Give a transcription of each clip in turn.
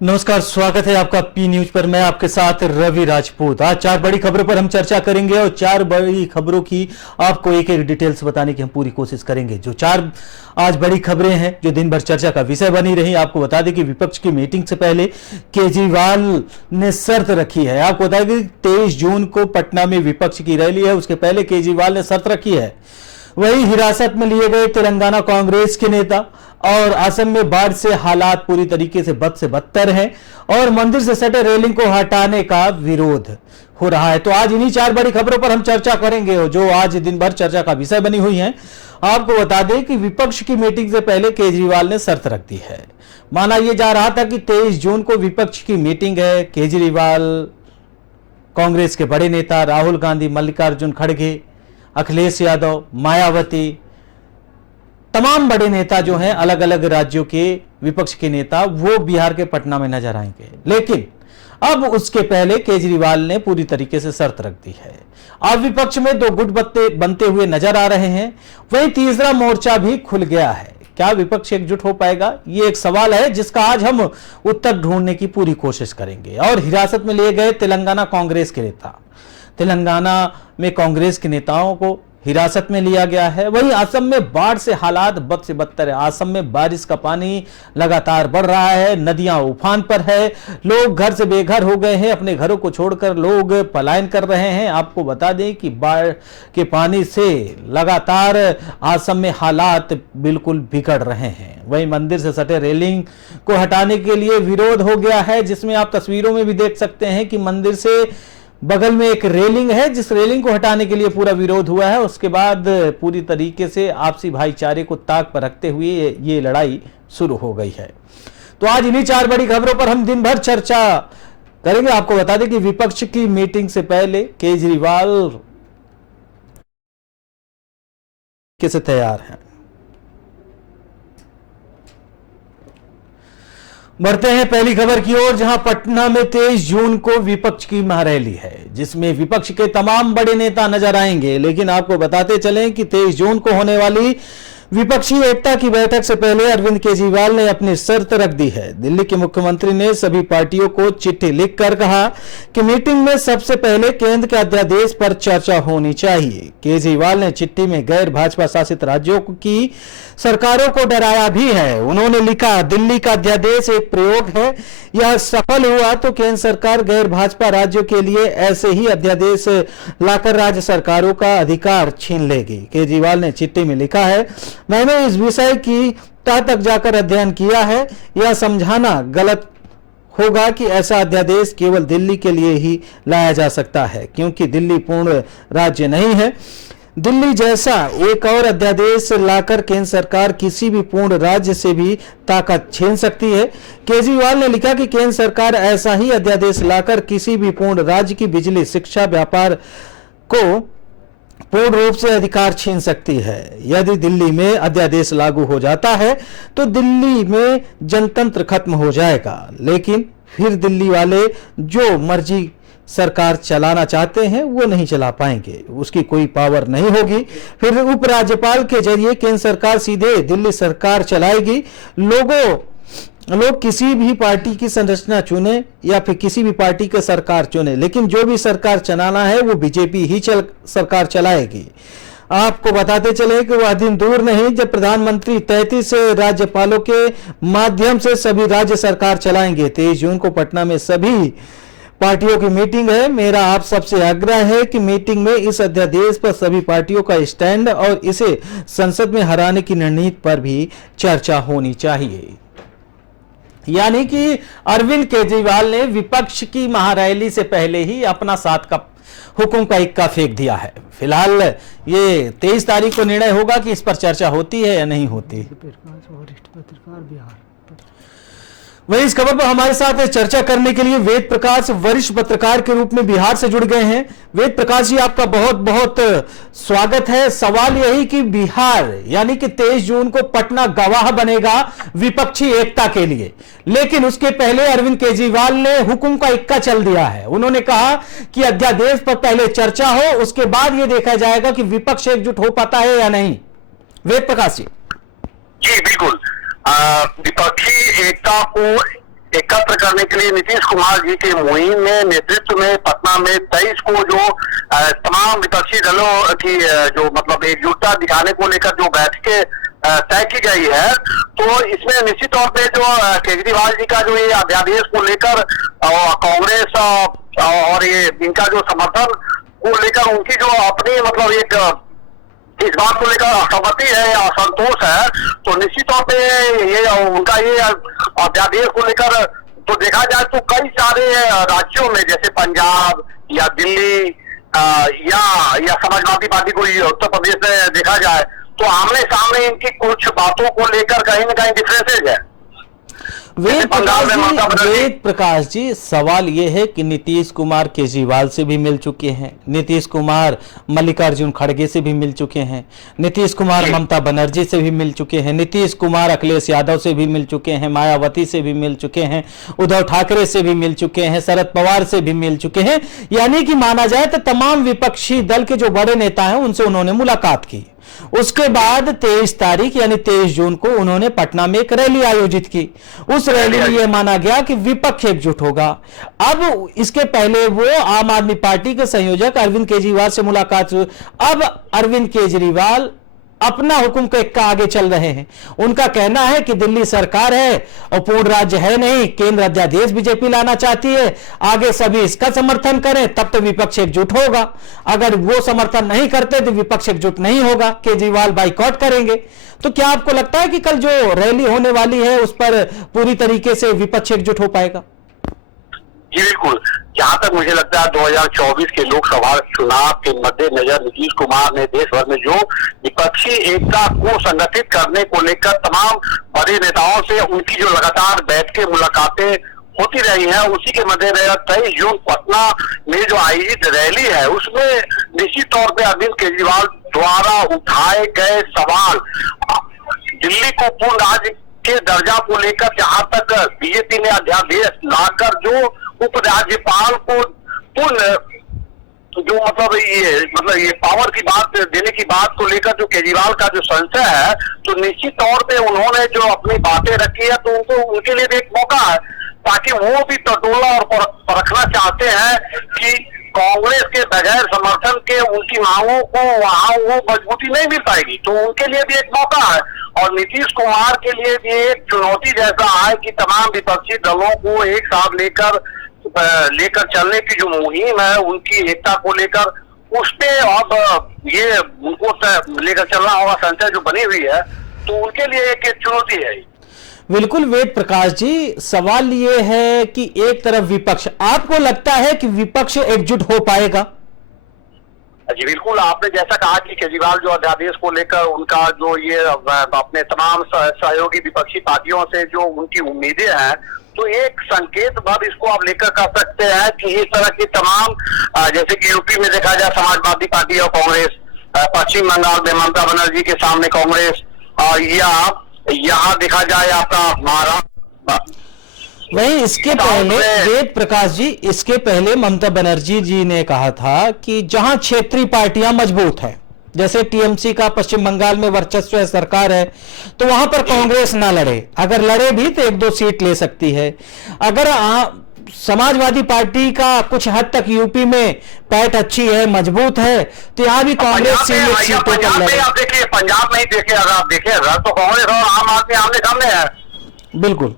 नमस्कार, स्वागत है आपका पी न्यूज पर। मैं आपके साथ रवि राजपूत। आज 4 बड़ी खबरों पर हम चर्चा करेंगे और 4 बड़ी खबरों की आपको एक एक डिटेल्स बताने की हम पूरी कोशिश करेंगे। जो 4 आज बड़ी खबरें हैं जो दिन भर चर्चा का विषय बनी रही, आपको बता दें कि विपक्ष की मीटिंग से पहले केजरीवाल ने शर्त रखी है। आपको बता दें कि 23 जून को पटना में विपक्ष की रैली है, उसके पहले केजरीवाल ने शर्त रखी है। वहीं हिरासत में लिए गए तेलंगाना कांग्रेस के नेता और असम में बाढ़ से हालात पूरी तरीके से बद से बदतर हैं और मंदिर से सटे रेलिंग को हटाने का विरोध हो रहा है। तो आज इन्हीं 4 बड़ी खबरों पर हम चर्चा करेंगे जो आज दिन भर चर्चा का विषय बनी हुई हैं। आपको बता दें कि विपक्ष की मीटिंग से पहले केजरीवाल ने शर्त रख दी है। माना यह जा रहा था कि 23 जून को विपक्ष की मीटिंग है। केजरीवाल, कांग्रेस के बड़े नेता राहुल गांधी, मल्लिकार्जुन खड़गे, अखिलेश यादव, मायावती, तमाम बड़े नेता जो हैं, अलग अलग राज्यों के विपक्ष के नेता, वो बिहार के पटना में नजर आएंगे। लेकिन अब उसके पहले केजरीवाल ने पूरी तरीके से शर्त रख दी है। अब विपक्ष में 2 गुट बनते हुए नजर आ रहे हैं। वहीं तीसरा मोर्चा भी खुल गया है। क्या विपक्ष एकजुट हो पाएगा, ये एक सवाल है जिसका आज हम उत्तर ढूंढने की पूरी कोशिश करेंगे। और हिरासत में लिए गए तेलंगाना कांग्रेस के नेता, तेलंगाना में कांग्रेस के नेताओं को हिरासत में लिया गया है। वहीं असम में बाढ़ से हालात बद से बदतर है। असम में बारिश का पानी लगातार बढ़ रहा है, नदियां उफान पर है, लोग घर से बेघर हो गए हैं, अपने घरों को छोड़कर लोग पलायन कर रहे हैं। आपको बता दें कि बाढ़ के पानी से लगातार असम में हालात बिल्कुल बिगड़ रहे हैं। वहीं मंदिर से सटे रेलिंग को हटाने के लिए विरोध हो गया है, जिसमें आप तस्वीरों में भी देख सकते हैं कि मंदिर से बगल में एक रेलिंग है, जिस रेलिंग को हटाने के लिए पूरा विरोध हुआ है। उसके बाद पूरी तरीके से आपसी भाईचारे को ताक पर रखते हुए ये लड़ाई शुरू हो गई है। तो आज इन्हीं 4 बड़ी खबरों पर हम दिन भर चर्चा करेंगे। आपको बता दें कि विपक्ष की मीटिंग से पहले केजरीवाल कैसे तैयार हैं। बढ़ते हैं पहली खबर की ओर, जहां पटना में 23 जून को विपक्ष की महारैली है, जिसमें विपक्ष के तमाम बड़े नेता नजर आएंगे। लेकिन आपको बताते चलें कि 23 जून को होने वाली विपक्षी एकता की बैठक से पहले अरविंद केजरीवाल ने अपनी शर्त रख दी है। दिल्ली के मुख्यमंत्री ने सभी पार्टियों को चिट्ठी लिखकर कहा कि मीटिंग में सबसे पहले केंद्र के अध्यादेश पर चर्चा होनी चाहिए। केजरीवाल ने चिट्ठी में गैर भाजपा शासित राज्यों की सरकारों को डराया भी है। उन्होंने लिखा, दिल्ली का अध्यादेश एक प्रयोग है, यह सफल हुआ तो केंद्र सरकार गैर भाजपा राज्यों के लिए ऐसे ही अध्यादेश लाकर राज्य सरकारों का अधिकार छीन लेगी। केजरीवाल ने चिट्ठी में लिखा है, मैंने इस विषय की तह तक जाकर अध्ययन किया है। यह समझाना गलत होगा कि ऐसा अध्यादेश केवल दिल्ली के लिए ही लाया जा सकता है, क्योंकि दिल्ली पूर्ण राज्य नहीं है। दिल्ली जैसा एक और अध्यादेश लाकर केंद्र सरकार किसी भी पूर्ण राज्य से भी ताकत छीन सकती है। केजरीवाल ने लिखा कि केंद्र सरकार ऐसा ही अध्यादेश लाकर किसी भी पूर्ण राज्य की बिजली, शिक्षा, व्यापार को पूर्ण रूप से अधिकार छीन सकती है। यदि दिल्ली में अध्यादेश लागू हो जाता है तो दिल्ली में जनतंत्र खत्म हो जाएगा, लेकिन फिर दिल्ली वाले जो मर्जी सरकार चलाना चाहते हैं वो नहीं चला पाएंगे, उसकी कोई पावर नहीं होगी। फिर उपराज्यपाल के जरिए केंद्र सरकार सीधे दिल्ली सरकार चलाएगी। लोग किसी भी पार्टी की संरचना चुने या फिर किसी भी पार्टी की सरकार चुने, लेकिन जो भी सरकार चलाना है वो बीजेपी ही सरकार चलाएगी। आपको बताते चले कि वह दिन दूर नहीं जब प्रधानमंत्री 33 राज्यपालों के माध्यम से सभी राज्य सरकार चलाएंगे। 23 जून को पटना में सभी पार्टियों की मीटिंग है। मेरा आप सबसे आग्रह है कि मीटिंग में इस अध्यादेश पर सभी पार्टियों का स्टैंड और इसे संसद में हराने की रणनीति पर भी चर्चा होनी चाहिए। यानी कि अरविंद केजरीवाल ने विपक्ष की महारैली से पहले ही अपना 7 का हुक्म का इक्का फेंक दिया है। फिलहाल ये 23 तारीख को निर्णय होगा कि इस पर चर्चा होती है या नहीं होती। वहीं इस खबर पर हमारे साथ चर्चा करने के लिए वेद प्रकाश वरिष्ठ पत्रकार के रूप में बिहार से जुड़ गए हैं। वेद प्रकाश जी, आपका बहुत बहुत स्वागत है। सवाल यही कि बिहार यानी कि 23 जून को पटना गवाह बनेगा विपक्षी एकता के लिए, लेकिन उसके पहले अरविंद केजरीवाल ने हुक्म का इक्का चल दिया है। उन्होंने कहा कि अध्यादेश पर पहले चर्चा हो, उसके बाद यह देखा जाएगा कि विपक्ष एकजुट हो पाता है या नहीं। वेद प्रकाश जी। जी बिल्कुल, विपक्षी एकता को एकत्र करने के लिए नीतीश कुमार जी की मुहिम में नेतृत्व में पटना में 23 को जो तमाम विपक्षी दलों की जो मतलब एकजुटता दिखाने को लेकर जो बैठकें तय की गई है, तो इसमें निश्चित तौर पे जो केजरीवाल जी का जो ये अध्यादेश को लेकर कांग्रेस और ये इनका जो समर्थन को लेकर उनकी जो अपनी मतलब एक इस बात को लेकर असहमति है या असंतोष है, तो निश्चित तौर पे ये उनका ये अध्यादेश को लेकर तो देखा जाए तो कई सारे राज्यों में जैसे पंजाब या दिल्ली या समाजवादी पार्टी को उत्तर प्रदेश में देखा जाए तो आमने सामने इनकी कुछ बातों को लेकर कहीं न कहीं डिफरेंसेज है। वेद प्रकाश जी, सवाल यह है कि नीतीश कुमार केजरीवाल से भी मिल चुके हैं, नीतीश कुमार मल्लिकार्जुन खड़गे से भी मिल चुके हैं, नीतीश कुमार ममता बनर्जी से भी मिल चुके हैं, नीतीश कुमार अखिलेश यादव से भी मिल चुके हैं, मायावती से भी मिल चुके हैं, उद्धव ठाकरे से भी मिल चुके हैं, शरद पवार से भी मिल चुके हैं। यानी कि माना जाए तो तमाम विपक्षी दल के जो बड़े नेता हैं उनसे उन्होंने मुलाकात की। उसके बाद 23 तारीख यानी 23 जून को उन्होंने पटना में एक रैली आयोजित की। उस रैली में यह माना गया कि विपक्ष एकजुट होगा। अब इसके पहले वो आम आदमी पार्टी के संयोजक अरविंद केजरीवाल से मुलाकात हुई। अब अरविंद केजरीवाल अपना हुक्म के एक्का आगे चल रहे हैं। उनका कहना है कि दिल्ली सरकार है और पूर्ण राज्य है नहीं, केंद्र अध्यादेश बीजेपी लाना चाहती है, आगे सभी इसका समर्थन करें तब तो विपक्ष एकजुट होगा, अगर वो समर्थन नहीं करते तो विपक्ष एकजुट नहीं होगा, केजरीवाल बाइकआउट करेंगे। तो क्या आपको लगता है कि कल जो रैली होने वाली है उस पर पूरी तरीके से विपक्ष एकजुट हो पाएगा? जी बिल्कुल, जहां तक मुझे लगता है 2024 के लोकसभा चुनाव के मद्देनजर नीतीश कुमार ने देश भर में जो विपक्षी एकता को संगठित करने को लेकर तमाम बड़े नेताओं से उनकी जो लगातार बैठकें मुलाकातें होती रही है, उसी के मद्देनजर 23 जून पटना में जो आयोजित रैली है उसमें निश्चित तौर पर अरविंद केजरीवाल द्वारा उठाए गए सवाल दिल्ली को पूर्ण राज्य के दर्जा को लेकर, जहां तक बीजेपी ने अध्यादेश लाकर जो उप राज्यपाल को पूर्ण जो मतलब ये पावर की बात देने की बात को लेकर जो केजरीवाल का जो संशय है, तो निश्चित तौर पे उन्होंने जो अपनी बातें रखी है तो उनको उनके लिए भी एक मौका है, ताकि वो भी टटोला और परखना चाहते हैं कि कांग्रेस के बगैर समर्थन के उनकी मांगों को वहां वो मजबूती नहीं मिल पाएगी। तो उनके लिए भी एक मौका है और नीतीश कुमार के लिए भी एक चुनौती जैसा है कि तमाम विपक्षी दलों को एक साथ लेकर चलने की जो मुहिम है उनकी एकता को लेकर, उसपे अब ये उनको लेकर चलना होगा, संशय जो बनी हुई है, तो उनके लिए एक चुनौती है। बिल्कुल वेद प्रकाश जी, सवाल ये है कि एक तरफ विपक्ष, आपको लगता है कि विपक्ष एकजुट हो पाएगा? जी बिल्कुल, आपने जैसा कहा कि केजरीवाल जो अध्यादेश को लेकर उनका जो ये अपने तमाम सहयोगी विपक्षी पार्टियों से जो उनकी उम्मीदें हैं, तो एक संकेत भर इसको आप लेकर कर सकते हैं कि इस तरह की तमाम जैसे कि यूपी में देखा जाए समाजवादी पार्टी और कांग्रेस, पश्चिम बंगाल में ममता बनर्जी के सामने कांग्रेस, या यहाँ देखा जाए आपका महाराष्ट्र। वहीं इसके पहले वेद प्रकाश जी, इसके पहले ममता बनर्जी जी ने कहा था कि जहां क्षेत्रीय पार्टियां मजबूत हैं, जैसे टीएमसी का पश्चिम बंगाल में वर्चस्व है, सरकार है, तो वहां पर कांग्रेस ना लड़े, अगर लड़े भी तो 1-2 सीट ले सकती है। अगर समाजवादी पार्टी का कुछ हद तक यूपी में पैठ अच्छी है, मजबूत है, तो यहाँ भी कांग्रेस सीटों पर लड़े। आप देखिए, पंजाब में ही देखिए, अगर आप देखिए तो कांग्रेस और आम आदमी आमने सामने है। बिल्कुल।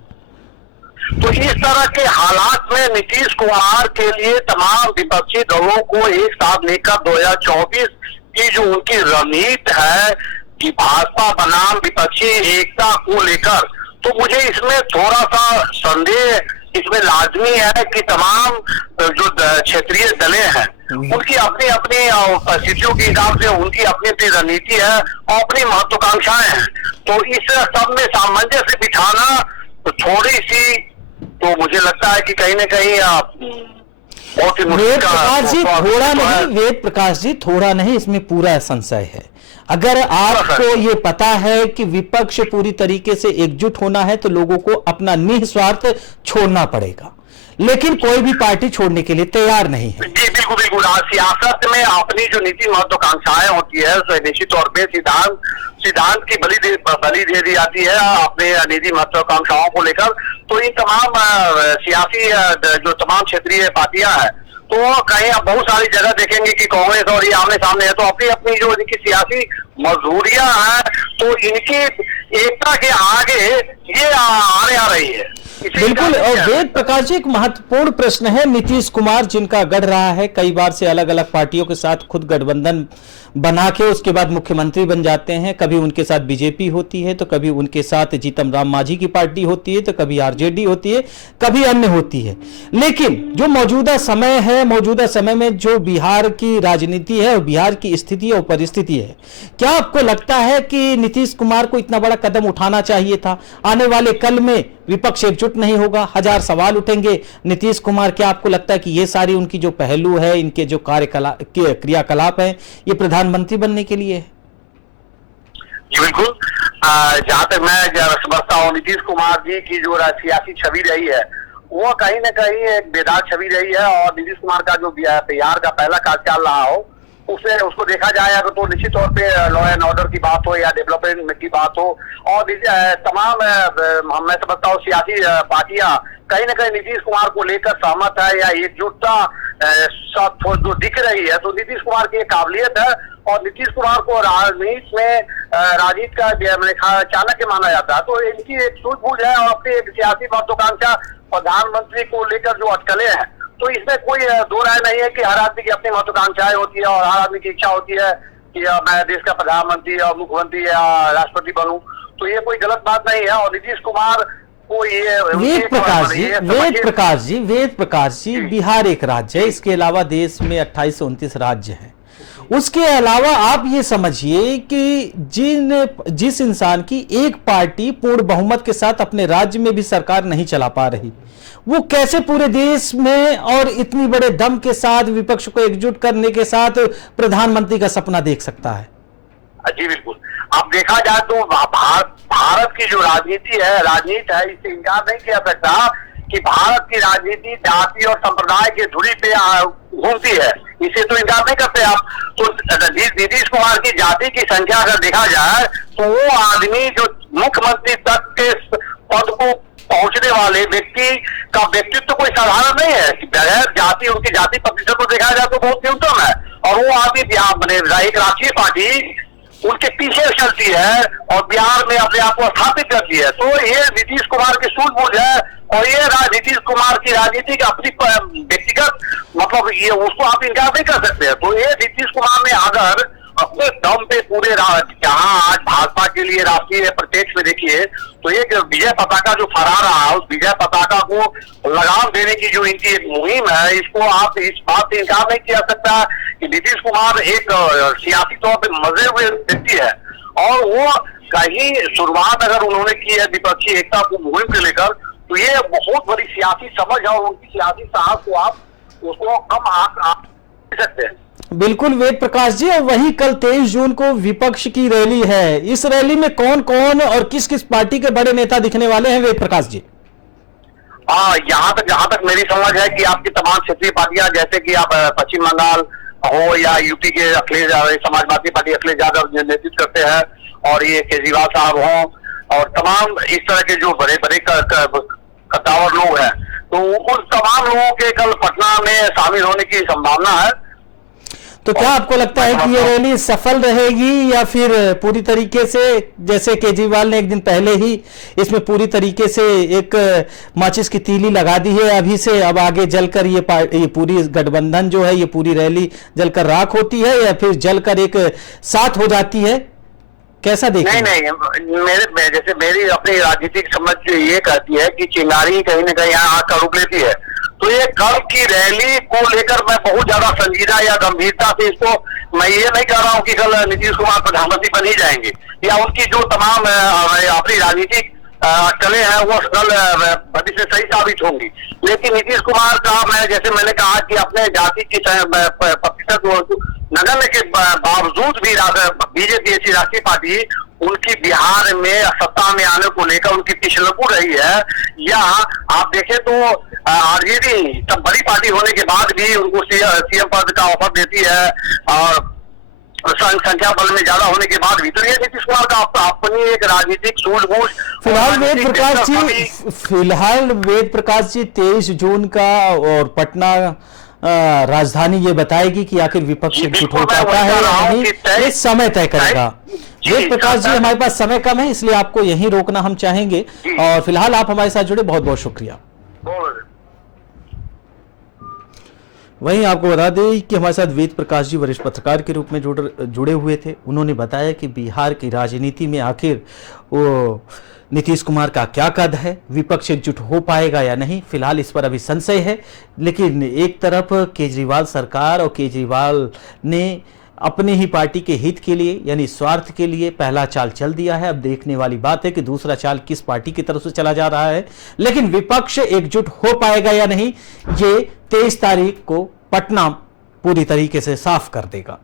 तो इस तरह के हालात में नीतीश कुमार के लिए तमाम विपक्षी दलों को एक साथ लेकर 2024 की जो उनकी रणनीति है कि भाजपा बनाम विपक्षी एकता को लेकर, तो मुझे इसमें थोड़ा सा संदेह इसमें लाजमी है कि तमाम जो क्षेत्रीय दलें हैं उनकी अपनी अपनी परिस्थितियों के हिसाब से उनकी अपनी अपनी रणनीति है और अपनी महत्वाकांक्षाएं हैं। तो इस सब में सामंजस्य बिठाना तो थोड़ी सी, तो मुझे लगता है कि कहीं ना कहीं बहुत ही वेद प्रकाश जी थोड़ा नहीं, वेद प्रकाश जी थोड़ा नहीं, इसमें पूरा संशय है। अगर आपको ये पता है कि विपक्ष पूरी तरीके से एकजुट होना है तो लोगों को अपना निस्वार्थ छोड़ना पड़ेगा, लेकिन कोई भी पार्टी छोड़ने के लिए तैयार नहीं है। जी बिल्कुल बिल्कुल, सियासत में अपनी जो नीति महत्वाकांक्षाएं होती है निश्चित तौर पे सिद्धांत की बलि दे दी जाती है अपने नीति महत्वाकांक्षाओं को लेकर। तो इन तमाम सियासी जो तमाम क्षेत्रीय पार्टियां हैं, तो कहीं आप बहुत सारी जगह देखेंगे कि कांग्रेस और ये आमने सामने है, तो अपनी अपनी जो इनकी सियासी मजबूरियां हैं, तो इनकी एकता के आगे ये आने आ रही है। बिल्कुल। और वेद प्रकाश जी, एक महत्वपूर्ण प्रश्न है, नीतीश कुमार जिनका गढ़ रहा है, कई बार से अलग अलग पार्टियों के साथ खुद गठबंधन बना के उसके बाद मुख्यमंत्री बन जाते हैं। कभी उनके साथ बीजेपी होती है, तो कभी उनके साथ जीतन राम मांझी की पार्टी होती है, तो कभी आरजेडी होती है, कभी अन्य होती है। लेकिन जो मौजूदा समय है, मौजूदा समय में जो बिहार की राजनीति है और बिहार की स्थिति और परिस्थिति है, क्या आपको लगता है कि नीतीश कुमार को इतना बड़ा कदम उठाना चाहिए था? आने वाले कल में विपक्ष एकजुट नहीं होगा, हजार सवाल उठेंगे। नीतीश कुमार, क्या आपको लगता है कि ये सारी उनकी जो पहलू है, इनके जो क्रियाकलाप है, ये प्रधानमंत्री बनने के लिए है? जी बिल्कुल। जहां तक मैं समझता हूँ, नीतीश कुमार जी की जो सियासी छवि रही है, वो कहीं ना कहीं एक बेदाग छवि रही है। और नीतीश कुमार का जो बिहार का पहला कार्यकाल रहा हो, उसे उसको देखा जाए अगर, तो निश्चित तौर पे लॉ एंड ऑर्डर की बात हो या डेवलपमेंट की बात हो, और तमाम मैं समझता हूँ सियासी पार्टियां कहीं ना कहीं नीतीश कुमार को लेकर सहमत है या एकजुटता जो दिख रही है, तो नीतीश कुमार की काबिलियत है। और नीतीश कुमार को राजनीति में राजनीति का चाणक्य माना जाता है, तो इनकी एक सूझबूझ है और अपनी एक सियासी महत्वाकांक्षा प्रधानमंत्री को लेकर जो अटकलें हैं, तो इसमें कोई दो राय नहीं है कि हर आदमी की अपनी महत्वाकांक्षाएं होती है और हर आदमी की इच्छा होती है कि मैं देश का प्रधानमंत्री या मुख्यमंत्री या राष्ट्रपति बनूं, तो ये कोई गलत बात नहीं है। और नीतीश कुमार को ये वेद प्रकाश जी, बिहार एक राज्य है, इसके अलावा देश में 28 से 29 राज्य हैं। उसके अलावा आप ये समझिए कि जिस इंसान की एक पार्टी पूर्ण बहुमत के साथ अपने राज्य में भी सरकार नहीं चला पा रही, वो कैसे पूरे देश में और इतनी बड़े दम के साथ विपक्ष को एकजुट करने के साथ प्रधानमंत्री का सपना देख सकता है? जी बिल्कुल। अब देखा जाए तो भारत की जो राजनीति है, इससे इनकार नहीं किया सकता कि भारत की राजनीति जाति और संप्रदाय की धुरी पे घूमती है, इसे तो इनकार नहीं करते आप। तो नीतीश कुमार की जाति की संख्या अगर देखा जाए, तो वो आदमी जो मुख्यमंत्री तक के पद को पहुंचने वाले व्यक्ति का व्यक्तित्व तो कोई साधारण नहीं है। बगैर जाति, उनकी जाति प्रतिशत को देखा जाए तो बहुत न्यूनतम है, और वो आदमी एक राष्ट्रीय पार्टी उनके पीछे चलती है और बिहार में अपने आप को स्थापित करती है। तो ये नीतीश कुमार की सूझबूझ है, और ये नीतीश कुमार की राजनीति का अपनी व्यक्तिगत मतलब ये उसको आप इनकार नहीं कर सकते। तो ये नीतीश कुमार ने अगर अपने दम पे पूरे जहां आज भाजपा के लिए राष्ट्रीय प्रत्यक्ष में देखिए, तो एक विजय पताका जो फहरा रहा है, उस विजय पताका को लगाम देने की जो इनकी एक मुहिम है, इसको आप इस बात से इनकार नहीं किया सकता कि नीतीश कुमार एक सियासी तौर पे मजे हुए व्यक्ति है। और वो कहीं शुरुआत अगर उन्होंने की है विपक्षी एकता को मुहिम को लेकर, तो ये बहुत बड़ी सियासी समझ है और उनकी सियासी साहस को आप उसको कम आप सकते हैं। बिल्कुल वेद प्रकाश जी, और वही कल 23 जून को विपक्ष की रैली है। इस रैली में कौन कौन और किस किस पार्टी के बड़े नेता दिखने वाले हैं वेद प्रकाश जी? जहां तक मेरी समझ है कि आपकी तमाम क्षेत्रीय पार्टियां, जैसे कि आप पश्चिम बंगाल हो या यूपी के अखिलेश समाजवादी पार्टी अखिलेश यादव नेतृत्व करते हैं, और ये केजरीवाल साहब हों, और तमाम इस तरह के जो बड़े बड़े कद्दावर लोग हैं, तो उन तमाम लोगों के कल पटना में शामिल होने की संभावना है। तो क्या आपको लगता है कि ये रैली सफल रहेगी, या फिर पूरी तरीके से, जैसे केजरीवाल ने एक दिन पहले ही इसमें पूरी तरीके से एक माचिस की तीली लगा दी है अभी से, अब आगे जलकर ये पूरी गठबंधन जो है, ये पूरी रैली जलकर राख होती है, या फिर जलकर एक साथ हो जाती है? कैसा देखते हैं? नहीं, जैसे मेरी अपनी राजनीतिक समझ ये कहती है कि चिंगारी कहीं ना कहीं यहाँ आग का रूप लेती है। तो ये कल की रैली को लेकर मैं बहुत ज्यादा संजीदा या गंभीरता से इसको, मैं ये नहीं कह रहा हूँ कि कल नीतीश कुमार प्रधानमंत्री बन ही जाएंगे, या उनकी जो तमाम अपनी राजनीतिक अटकलें हैं वो कल भविष्य में सही साबित होंगी। लेकिन नीतीश कुमार का, मैंने कहा कि अपने जाति की प्रतिशत नगण्य के बावजूद भी बीजेपी ऐसी राष्ट्रीय पार्टी उनकी बिहार में सत्ता में आने को लेकर उनकी पिछलकू रही है। या आप देखें तो आरजेडी तब बड़ी पार्टी होने के बाद भी उनको सीएम पद का ऑफर देती है, और संख्या बल में ज्यादा होने के बाद भी तो ये नीतीश कुमार का अपनी एक राजनीतिक सूझबूझ। फिलहाल वेद प्रकाश जी 23 जून का और पटना राजधानी ये बताएगी कि आखिर विपक्ष एकजुट हो पाता है या नहीं, ये समय तय करेगा। वेद प्रकाश जी, हमारे पास समय कम है इसलिए आपको यहीं रोकना हम चाहेंगे, और फिलहाल आप हमारे साथ जुड़े, बहुत बहुत शुक्रिया। वहीं आपको बता दें कि हमारे साथ वेद प्रकाश जी वरिष्ठ पत्रकार के रूप में जुड़े हुए थे। उन्होंने बताया कि बिहार की राजनीति में आखिर वो नीतीश कुमार का क्या कद है, विपक्ष एकजुट हो पाएगा या नहीं, फिलहाल इस पर अभी संशय है। लेकिन एक तरफ केजरीवाल सरकार और केजरीवाल ने अपनी ही पार्टी के हित के लिए यानी स्वार्थ के लिए पहला चाल चल दिया है। अब देखने वाली बात है कि दूसरा चाल किस पार्टी की तरफ से चला जा रहा है। लेकिन विपक्ष एकजुट हो पाएगा या नहीं, ये 23 तारीख को पटना पूरी तरीके से साफ कर देगा।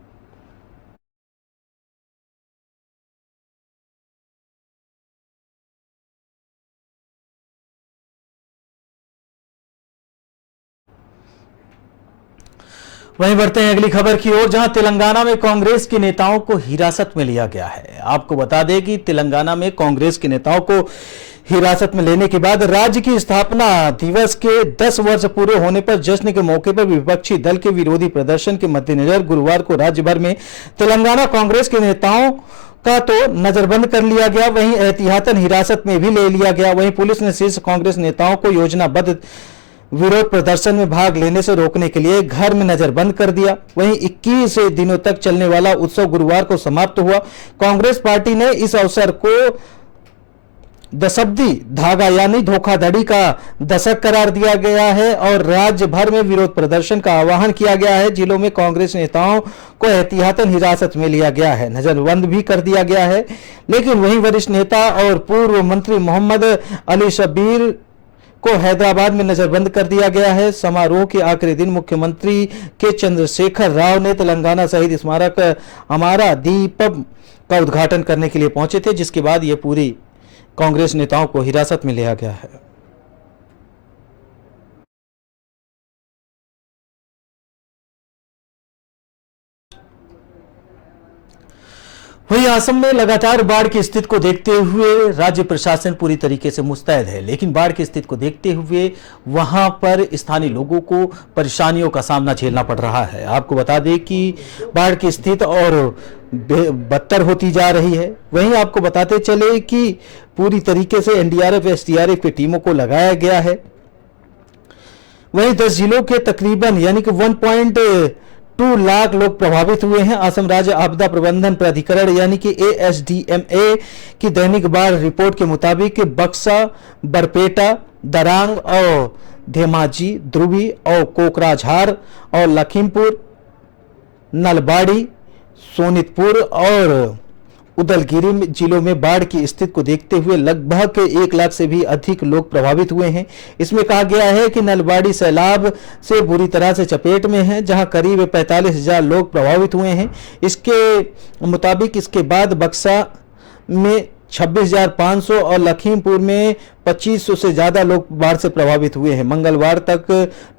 वहीं बढ़ते हैं अगली खबर की ओर, जहां तेलंगाना में कांग्रेस के नेताओं को हिरासत में लिया गया है। आपको बता दें कि तेलंगाना में कांग्रेस के नेताओं को हिरासत में लेने के बाद राज्य की स्थापना दिवस के 10 वर्ष पूरे होने पर जश्न के मौके पर विपक्षी दल के विरोधी प्रदर्शन के मद्देनजर गुरुवार को राज्य भर में तेलंगाना कांग्रेस के नेताओं का तो नजरबंद कर लिया गया, वहीं एहतियातन हिरासत में भी ले लिया गया। वहीं पुलिस ने शीर्ष कांग्रेस नेताओं को योजनाबद्ध विरोध प्रदर्शन में भाग लेने से रोकने के लिए घर में नजरबंद कर दिया। वहीं 21 दिनों तक चलने वाला उत्सव गुरुवार को समाप्त हुआ। कांग्रेस पार्टी ने इस अवसर को दशब्दी धागा यानी धोखाधड़ी का दशक करार दिया गया है और राज्य भर में विरोध प्रदर्शन का आह्वान किया गया है। जिलों में कांग्रेस नेताओं को एहतियातन हिरासत में लिया गया है, नजरबंद भी कर दिया गया है। लेकिन वहीं वरिष्ठ नेता और पूर्व मंत्री मोहम्मद अली शब्बीर को हैदराबाद में नजरबंद कर दिया गया है। समारोह के आखिरी दिन मुख्यमंत्री के चंद्रशेखर राव ने तेलंगाना शहीद स्मारक हमारा दीपम का उद्घाटन करने के लिए पहुंचे थे, जिसके बाद ये पूरी कांग्रेस नेताओं को हिरासत में लिया गया है। वहीं असम में लगातार बाढ़ की स्थिति को देखते हुए राज्य प्रशासन पूरी तरीके से मुस्तैद है, लेकिन बाढ़ की स्थिति को देखते हुए वहां पर स्थानीय लोगों को परेशानियों का सामना झेलना पड़ रहा है। आपको बता दें कि बाढ़ की स्थिति और बदतर होती जा रही है। वहीं आपको बताते चले कि पूरी तरीके से एनडीआरएफ एसडीआरएफ की टीमों को लगाया गया है। वहीं 10 जिलों के तकरीबन यानी कि 1.2 लाख लोग प्रभावित हुए हैं। असम राज्य आपदा प्रबंधन प्राधिकरण यानी कि ASDMA की दैनिक बाढ़ रिपोर्ट के मुताबिक बक्सा, बरपेटा, दरांग और धेमाजी, ध्रुवी और कोकराझार और लखीमपुर, नलबाड़ी, सोनितपुर और उदलगिरी जिलों में बाढ़ की स्थिति को देखते हुए लगभग 1 लाख से भी अधिक लोग प्रभावित हुए हैं। इसमें कहा गया है कि नलबाड़ी सैलाब से बुरी तरह से चपेट में है, जहां करीब 45,000 लोग प्रभावित हुए हैं। इसके मुताबिक इसके बाद बक्सा में 26,500 और लखीमपुर में 2500 से ज्यादा लोग बाढ़ से प्रभावित हुए हैं। मंगलवार तक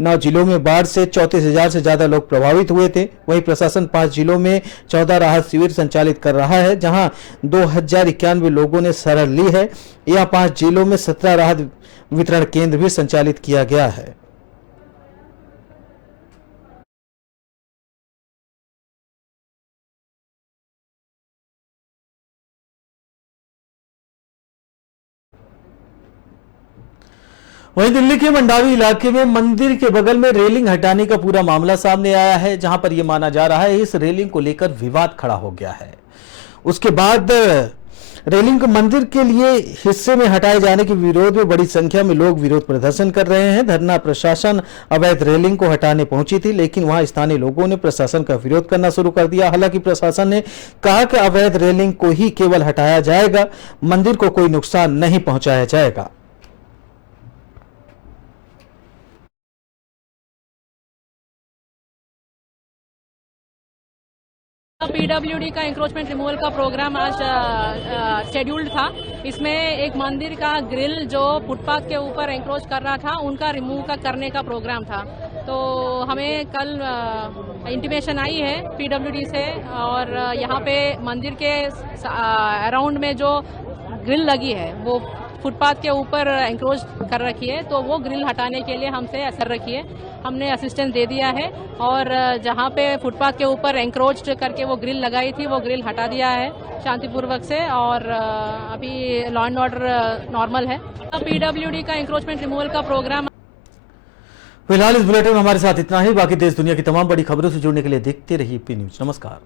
9 जिलों में बाढ़ से 34,000 से ज्यादा लोग प्रभावित हुए थे। वहीं प्रशासन 5 जिलों में 14 राहत शिविर संचालित कर रहा है, जहां 2091 लोगों ने शरण ली है। यह 5 जिलों में 17 राहत वितरण केंद्र भी संचालित किया गया है। वहीं दिल्ली के मंडावी इलाके में मंदिर के बगल में रेलिंग हटाने का पूरा मामला सामने आया है, जहां पर यह माना जा रहा है इस रेलिंग को लेकर विवाद खड़ा हो गया है। उसके बाद रेलिंग को मंदिर के लिए हिस्से में हटाए जाने के विरोध में बड़ी संख्या में लोग विरोध प्रदर्शन कर रहे हैं। धरना प्रशासन अवैध रेलिंग को हटाने पहुंची थी, लेकिन वहां स्थानीय लोगों ने प्रशासन का विरोध करना शुरू कर दिया। हालांकि प्रशासन ने कहा कि अवैध रेलिंग को ही केवल हटाया जाएगा, मंदिर को कोई नुकसान नहीं पहुंचाया जाएगा। पीडब्ल्यूडी का इंक्रोचमेंट रिमूवल का प्रोग्राम आज शेड्यूल्ड था। इसमें एक मंदिर का ग्रिल जो फुटपाथ के ऊपर इंक्रोच कर रहा था, उनका रिमूव करने का प्रोग्राम था। तो हमें कल इंटीमेशन आई है पीडब्ल्यूडी से, और यहाँ पे मंदिर के अराउंड में जो ग्रिल लगी है वो फुटपाथ के ऊपर एंक्रोच कर रखी है, तो वो ग्रिल हटाने के लिए हमसे असर रखी है। हमने असिस्टेंस दे दिया है और जहाँ पे फुटपाथ के ऊपर एंक्रोच करके वो ग्रिल लगाई थी वो ग्रिल हटा दिया है शांतिपूर्वक से, और अभी लॉ एंड ऑर्डर नॉर्मल है। पीडब्ल्यूडी का एंक्रोचमेंट रिमूवल का प्रोग्राम। फिलहाल इस बुलेटिन में हमारे साथ इतना ही। बाकी देश दुनिया की तमाम बड़ी खबरों से जुड़ने के लिए देखते रहिए पी न्यूज। नमस्कार।